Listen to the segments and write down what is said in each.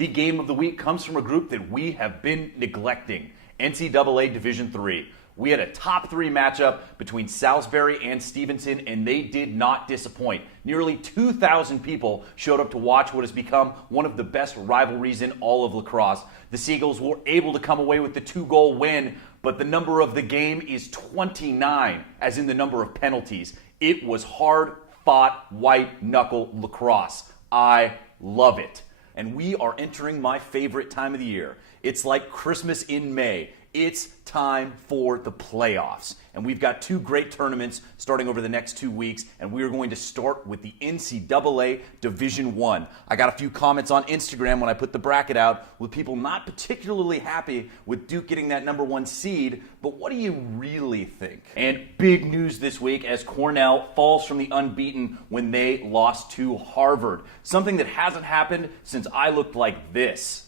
The game of the week comes from a group that we have been neglecting, NCAA Division III. We had a top 3 matchup between Salisbury and Stevenson, and they did not disappoint. Nearly 2,000 people showed up to watch what has become one of the best rivalries in all of lacrosse. The Seagulls were able to come away with the 2-goal win, but the number of the game is 29, as in the number of penalties. It was hard-fought, white-knuckle lacrosse. I love it. And we are entering my favorite time of the year. It's like Christmas in May. It's time for the playoffs. And we've got 2 great tournaments starting over the next 2 weeks, and we are going to start with the NCAA Division I. I got a few comments on Instagram when I put the bracket out with people not particularly happy with Duke getting that number 1 seed, but what do you really think? And big news this week as Cornell falls from the unbeaten when they lost to Harvard. Something that hasn't happened since I looked like this.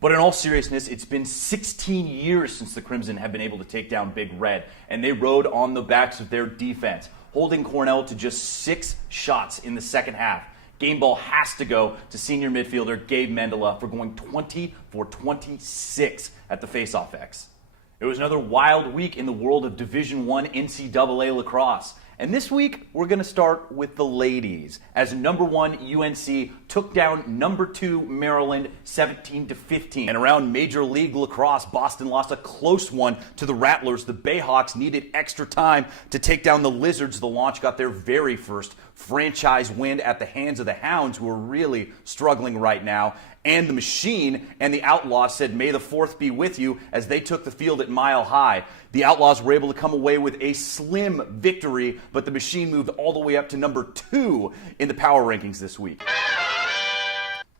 But in all seriousness, it's been 16 years since the Crimson have been able to take down Big Red, and they rode on the backs of their defense, holding Cornell to just 6 shots in the second half. Game ball has to go to senior midfielder Gabe Mendela for going 20 for 26 at the faceoff X. It was another wild week in the world of Division I NCAA lacrosse. And this week, we're going to start with the ladies, as number 1 UNC took down number 2 Maryland 17-15. And around Major League Lacrosse, Boston lost a close one to the Rattlers. The Bayhawks needed extra time to take down the Lizards. The Launch got their very first franchise win at the hands of the Hounds, who are really struggling right now. And the Machine and the Outlaws said, "May the 4th be with you," as they took the field at Mile High. The Outlaws were able to come away with a slim victory, but the Machine moved all the way up to number 2 in the power rankings this week.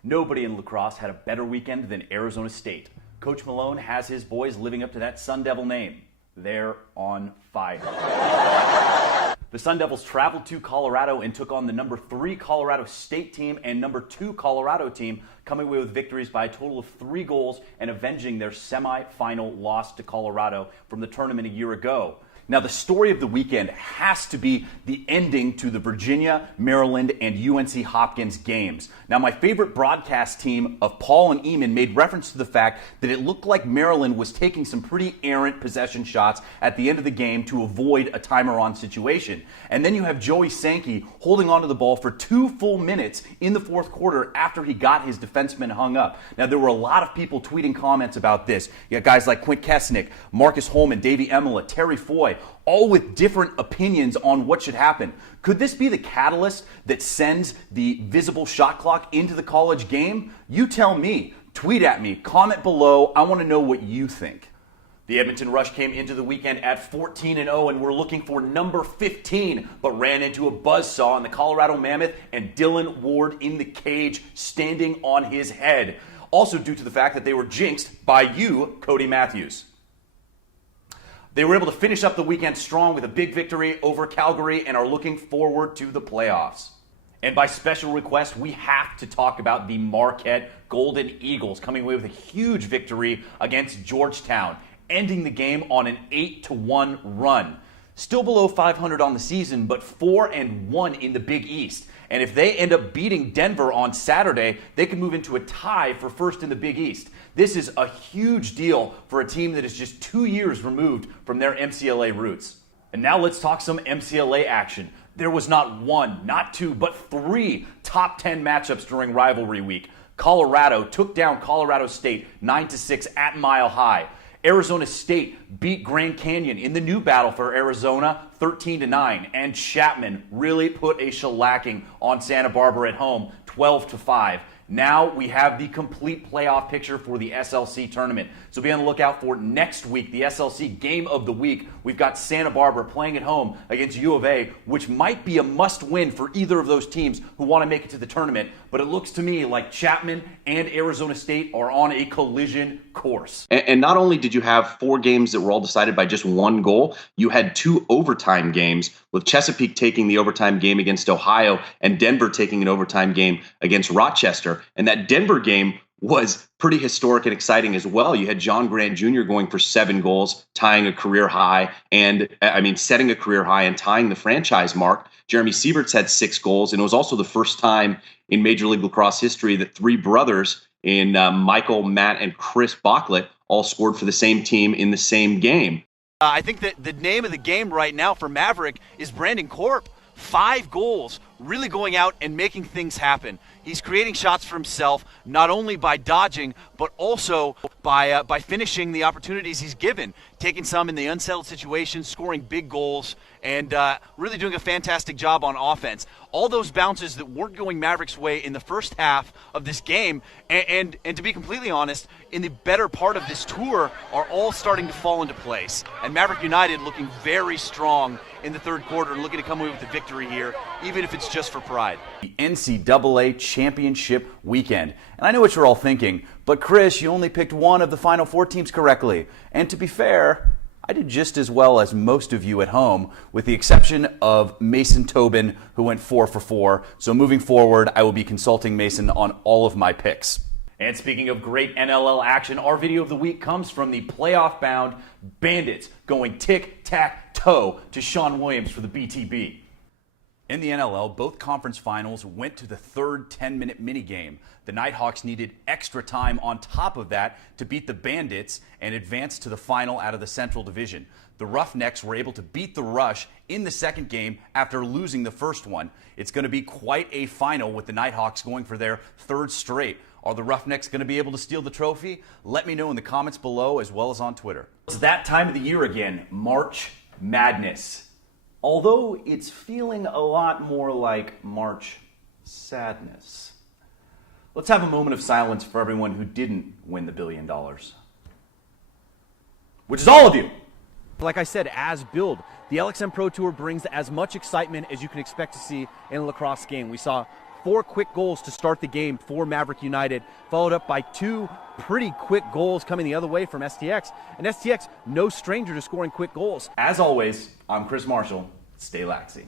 Nobody in lacrosse had a better weekend than Arizona State. Coach Malone has his boys living up to that Sun Devil name. They're on fire. The Sun Devils traveled to Colorado and took on the number 3 Colorado State team and number 2 Colorado team, coming away with victories by a total of 3 goals and avenging their semifinal loss to Colorado from the tournament a year ago. Now, the story of the weekend has to be the ending to the Virginia, Maryland, and UNC Hopkins games. Now, my favorite broadcast team of Paul and Eamon made reference to the fact that it looked like Maryland was taking some pretty errant possession shots at the end of the game to avoid a timer-on situation. And then you have Joey Sankey holding onto the ball for 2 full minutes in the 4th quarter after he got his defenseman hung up. Now, there were a lot of people tweeting comments about this. You got guys like Quint Kesnick, Marcus Holman, Davey Emila, Terry Foy, all with different opinions on what should happen. Could this be the catalyst that sends the visible shot clock into the college game? You tell me. Tweet at me. Comment below. I want to know what you think. The Edmonton Rush came into the weekend at 14-0 and were looking for number 15, but ran into a buzzsaw in the Colorado Mammoth and Dylan Ward in the cage standing on his head. Also due to the fact that they were jinxed by you, Cody Matthews. They were able to finish up the weekend strong with a big victory over Calgary and are looking forward to the playoffs. And by special request, we have to talk about the Marquette Golden Eagles coming away with a huge victory against Georgetown, ending the game on an 8-1 run. Still below 500 on the season, but 4-1 in the Big East. And if they end up beating Denver on Saturday, they can move into a tie for first in the Big East. This is a huge deal for a team that is just 2 years removed from their MCLA roots. And now let's talk some MCLA action. There was not 1, not 2, but 3 top 10 matchups during rivalry week. Colorado took down Colorado State 9-6 at Mile High. Arizona State beat Grand Canyon in the new battle for Arizona 13-9. And Chapman really put a shellacking on Santa Barbara at home 12-5. Now we have the complete playoff picture for the SLC tournament. So be on the lookout for next week, the SLC Game of the Week. We've got Santa Barbara playing at home against U of A, which might be a must-win for either of those teams who want to make it to the tournament. But it looks to me like Chapman and Arizona State are on a collision course. And not only did you have 4 games that were all decided by just 1 goal, you had 2 overtime games, with Chesapeake taking the overtime game against Ohio and Denver taking an overtime game against Rochester. And that Denver game was pretty historic and exciting as well. You had John Grant Jr. going for 7 goals, tying a career high, and setting a career high and tying the franchise mark. Jeremy Siebert's had 6 goals, and it was also the first time in Major League Lacrosse history that 3 brothers in Michael, Matt, and Chris Bocklett all scored for the same team in the same game. I think that the name of the game right now for Maverick is Brandon Corp. 5 goals, really going out and making things happen. He's creating shots for himself, not only by dodging, but also by finishing the opportunities he's given, taking some in the unsettled situations, scoring big goals, and really doing a fantastic job on offense. All those bounces that weren't going Mavericks' way in the first half of this game, and to be completely honest, in the better part of this tour, are all starting to fall into place. And Maverick United looking very strong in the third quarter and looking to come away with the victory here, even if it's just for pride. The NCAA Championship weekend. And I know what you're all thinking, but Chris, you only picked one of the Final Four teams correctly. And to be fair, I did just as well as most of you at home, with the exception of Mason Tobin, who went 4 for 4. So moving forward, I will be consulting Mason on all of my picks. And speaking of great NLL action, our video of the week comes from the playoff-bound Bandits going tic-tac-toe to Sean Williams for the BTB. In the NLL, both conference finals went to the third 10-minute minigame. The Nighthawks needed extra time on top of that to beat the Bandits and advance to the final out of the Central Division. The Roughnecks were able to beat the Rush in the second game after losing the first one. It's going to be quite a final with the Nighthawks going for their third straight. Are the Roughnecks going to be able to steal the trophy? Let me know in the comments below as well as on Twitter. It's that time of the year again, March Madness. Although it's feeling a lot more like March sadness. Let's have a moment of silence for everyone who didn't win the $1 billion. Which is all of you. Like I said, as billed, the LXM Pro Tour brings as much excitement as you can expect to see in a lacrosse game. We saw 4 quick goals to start the game for Maverick United, followed up by 2 pretty quick goals coming the other way from STX. And STX, no stranger to scoring quick goals. As always, I'm Chris Marshall. Stay laxy.